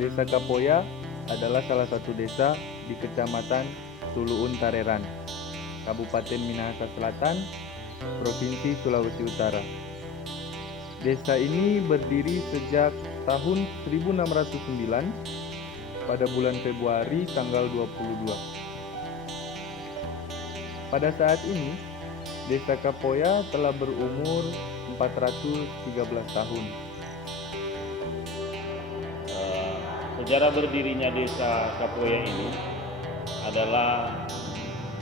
Desa Kapoya adalah salah satu desa di Kecamatan Tuluun Tareran, Kabupaten Minahasa Selatan, Provinsi Sulawesi Utara. Desa ini berdiri sejak tahun 1609 pada bulan Februari tanggal 22. Pada saat ini, Desa Kapoya telah berumur 413 tahun. Sejarah berdirinya Desa Kapoya ini adalah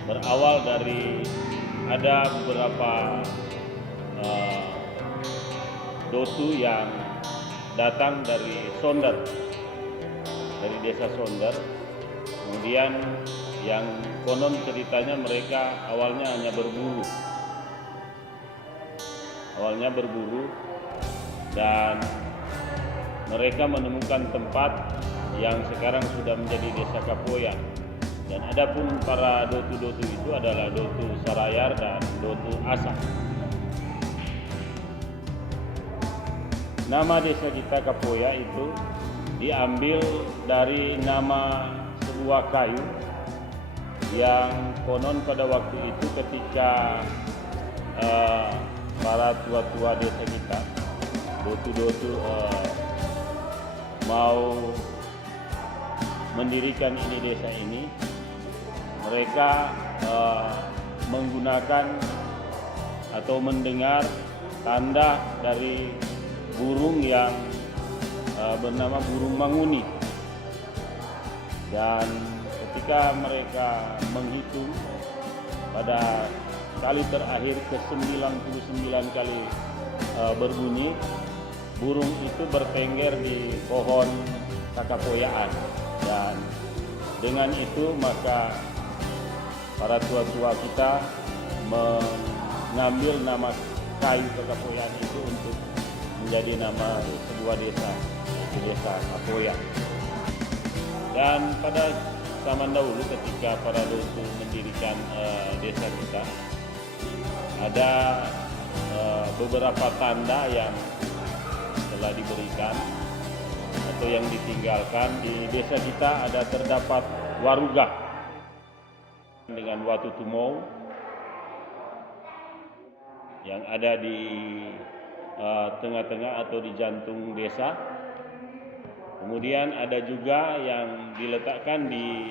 berawal dari ada beberapa dotu yang datang dari Sonder, dari desa Sonder. Kemudian yang konon ceritanya mereka awalnya hanya berburu dan mereka menemukan tempat yang sekarang sudah menjadi Desa Kapoya. Dan adapun para dotu-dotu itu adalah dotu Sarayar dan dotu Asa. Nama desa kita Kapoya itu diambil dari nama sebuah kayu yang konon pada waktu itu ketika para tua-tua desa kita, dotu-dotu mau mendirikan desa ini, mereka menggunakan atau mendengar tanda dari burung yang bernama burung manguni. Dan ketika mereka menghitung pada kali terakhir ke-99 kali berbunyi, burung itu bertengger di pohon kakapoyaan. Dan dengan itu maka para tua-tua kita mengambil nama kayu kakapoyaan itu untuk menjadi nama sebuah desa, yaitu Desa Kapoya. Dan pada zaman dahulu ketika para dotu mendirikan desa kita, ada beberapa tanda yang telah diberikan atau yang ditinggalkan. Di desa kita ada terdapat waruga dengan watu tumau yang ada di tengah-tengah atau di jantung desa. Kemudian ada juga yang diletakkan di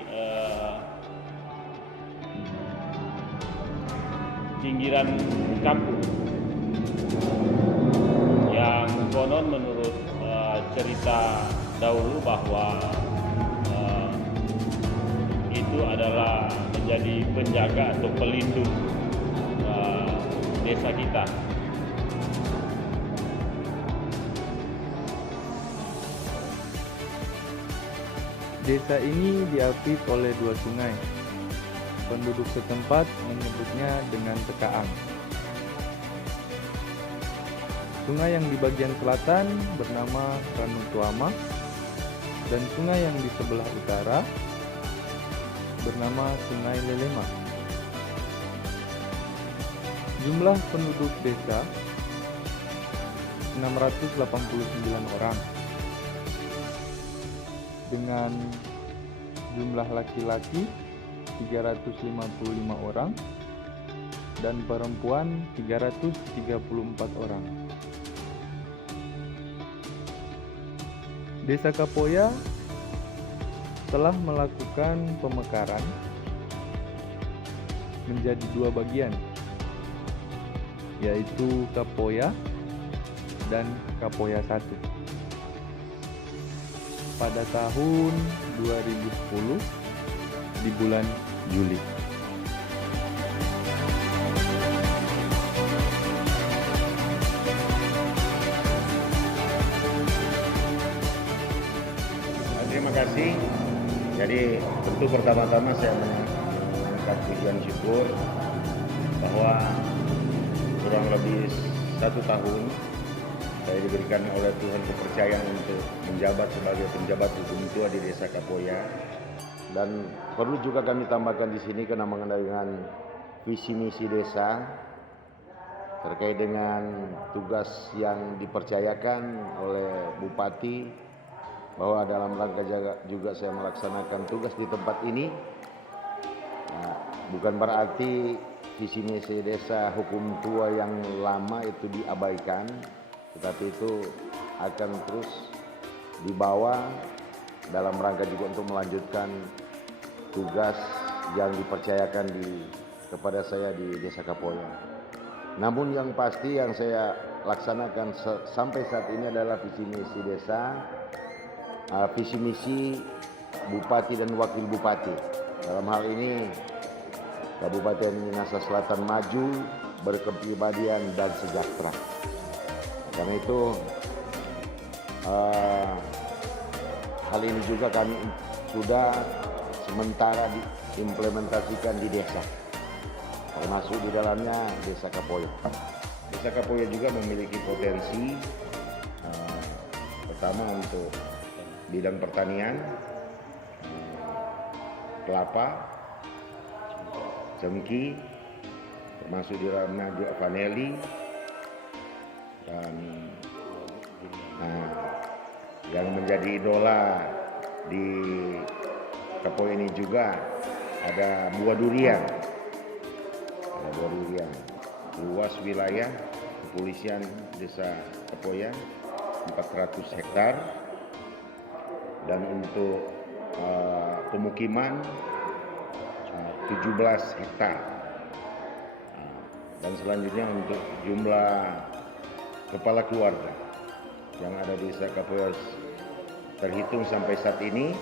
pinggiran kampung yang konon menurut cerita dahulu bahwa itu adalah menjadi penjaga atau pelindung desa kita. Desa ini diapit oleh dua sungai. Penduduk setempat menyebutnya dengan Tekaang. Sungai yang di bagian selatan bernama Ranutuama dan sungai yang di sebelah utara bernama Sungai Lelema. Jumlah penduduk desa 689 orang, dengan jumlah laki-laki 355 orang dan perempuan 334 orang. Desa Kapoya telah melakukan pemekaran menjadi dua bagian, yaitu Kapoya dan Kapoya 1. Pada tahun 2010 di bulan Juli. Terima kasih. Jadi tentu pertama-tama saya mengucapkan pujian syukur bahwa kurang lebih 1 tahun saya diberikan oleh Tuhan kepercayaan untuk menjabat sebagai penjabat hukum tua di Desa Kapoya. Dan perlu juga kami tambahkan di sini karena mengenai dengan visi misi desa terkait dengan tugas yang dipercayakan oleh Bupati bahwa dalam rangka juga saya melaksanakan tugas di tempat ini. Nah, bukan berarti visi misi desa hukum tua yang lama itu diabaikan, tetapi itu akan terus dibawa dalam rangka juga untuk melanjutkan tugas yang dipercayakan kepada saya di Desa Kapoya. Namun yang pasti yang saya laksanakan sampai saat ini adalah visi misi desa, visi misi bupati dan wakil bupati. Dalam hal ini Kabupaten Minahasa Selatan maju, berkepribadian dan sejahtera. Karena itu hal ini juga kami sudah sementara diimplementasikan di desa, termasuk di dalamnya Desa Kapoya. Desa Kapoya juga memiliki potensi pertama untuk bidang pertanian, kelapa, cengkih, termasuk di dalamnya juga vanili, dan yang menjadi idola di Kapoya ini juga ada buah durian. Ada buah durian. Luas wilayah kepolisian Desa Kapoya 400 hektar, dan untuk pemukiman 17 hektar. Dan selanjutnya untuk jumlah kepala keluarga yang ada di Desa Kapoya terhitung sampai saat ini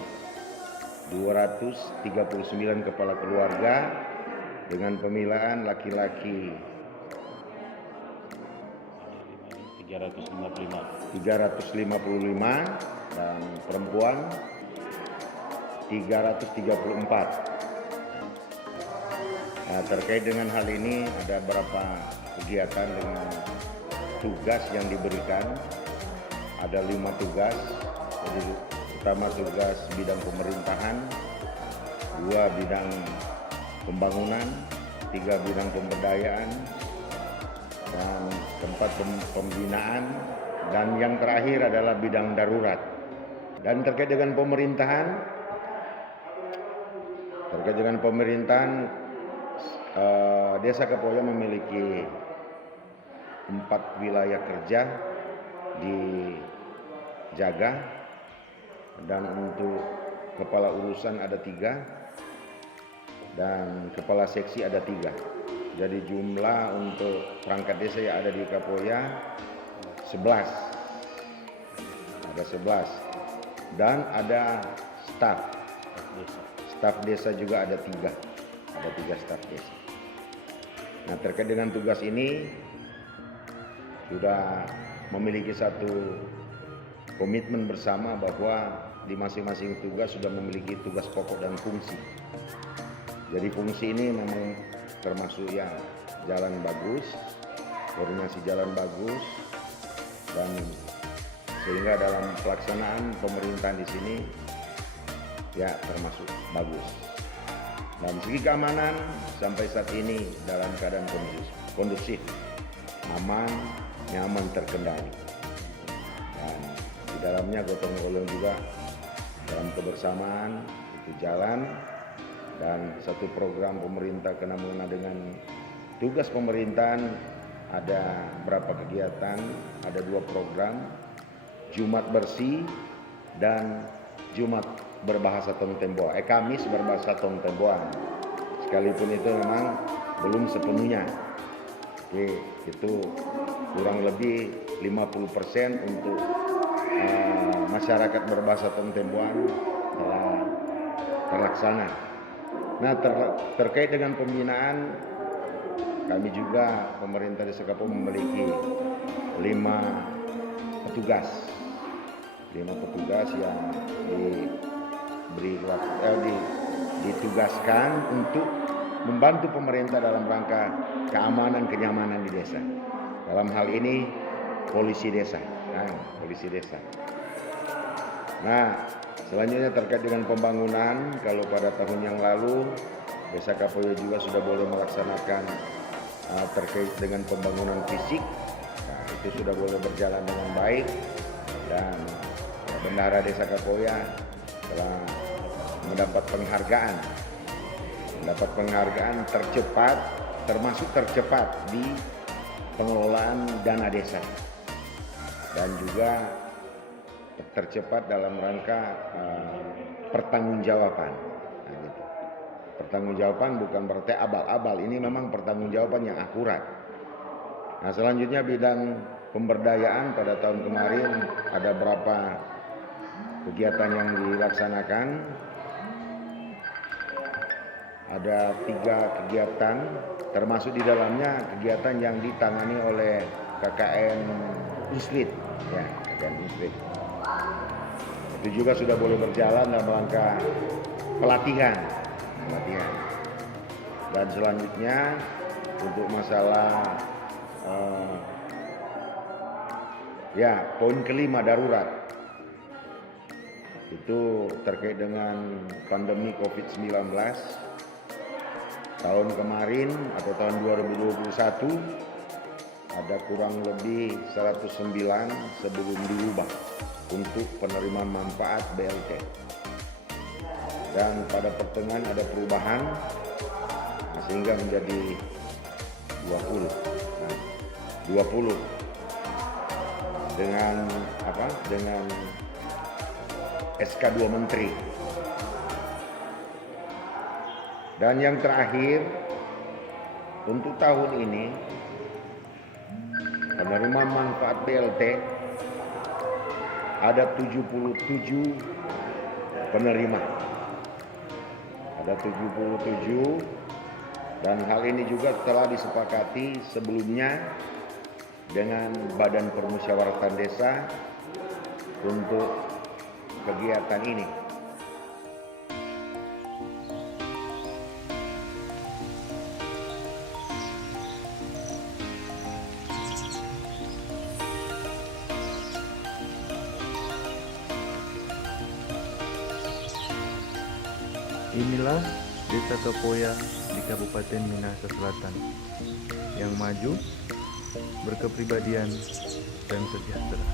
239 kepala keluarga dengan pemilahan laki-laki 355 dan perempuan 334. Nah, terkait dengan hal ini ada beberapa kegiatan dengan tugas yang diberikan. Ada 5 tugas. Jadi, pertama tugas bidang pemerintahan, 2 bidang pembangunan, 3 bidang pemberdayaan, dan 4 pembinaan, dan yang terakhir adalah bidang darurat. Dan terkait dengan pemerintahan, Desa Kapoya memiliki 4 wilayah kerja dijaga, dan untuk kepala urusan ada 3 dan kepala seksi ada 3. Jadi jumlah untuk perangkat desa yang ada di Kapoya 11. Ada 11. Dan ada staf desa juga ada 3. Ada 3 staf desa. Nah, terkait dengan tugas ini sudah memiliki satu komitmen bersama bahwa di masing-masing tugas sudah memiliki tugas pokok dan fungsi. Jadi fungsi ini memang termasuk yang jalan bagus, koordinasi jalan bagus, dan sehingga dalam pelaksanaan pemerintahan di sini ya termasuk bagus. Dan segi keamanan sampai saat ini dalam keadaan kondusif, aman, nyaman, terkendali. Dan di dalamnya gotong royong juga dalam kebersamaan itu jalan. Dan satu program pemerintah kena mengena dengan tugas pemerintahan, ada berapa kegiatan, ada 2 program, Jumat bersih dan Jumat berbahasa Tongtemboa, Kamis berbahasa Tongtemboan. Sekalipun itu memang belum sepenuhnya. Oke, itu kurang lebih 50% untuk masyarakat berbahasa Tongtemboan telah terlaksana. Nah, terkait dengan pembinaan, kami juga pemerintah Desa Kapoya memiliki 5 petugas yang ditugaskan untuk membantu pemerintah dalam rangka keamanan kenyamanan di desa. Dalam hal ini polisi desa. Nah, selanjutnya terkait dengan pembangunan, kalau pada tahun yang lalu Desa Kapoya juga sudah boleh melaksanakan terkait dengan pembangunan fisik. Nah, itu sudah boleh berjalan dengan baik, dan Bendahara Desa Kapoya telah mendapat penghargaan tercepat, termasuk tercepat di pengelolaan dana desa, dan juga tercepat dalam rangka pertanggungjawaban. Nah, gitu. Pertanggungjawaban bukan berarti abal-abal, ini memang pertanggungjawaban yang akurat. Nah, selanjutnya bidang pemberdayaan pada tahun kemarin ada berapa kegiatan yang dilaksanakan. Ada 3 kegiatan, termasuk di dalamnya kegiatan yang ditangani oleh KKN Inslit, ya, KKN Inslit. Itu juga sudah boleh berjalan dalam rangka pelatihan. Dan selanjutnya untuk masalah poin kelima darurat, itu terkait dengan pandemi COVID-19 tahun kemarin atau tahun 2021 ada kurang lebih 109 sebelum dirubah untuk penerimaan manfaat BLT, dan pada pertengahan ada perubahan sehingga menjadi 20 dengan SK 2 Menteri. Dan yang terakhir, untuk tahun ini penerimaan manfaat BLT ada 77 penerima. Ada 77, dan hal ini juga telah disepakati sebelumnya dengan Badan Permusyawaratan Desa untuk kegiatan ini. Inilah Desa Kapoya di Kabupaten Minahasa Selatan yang maju, berkepribadian, dan sejahtera.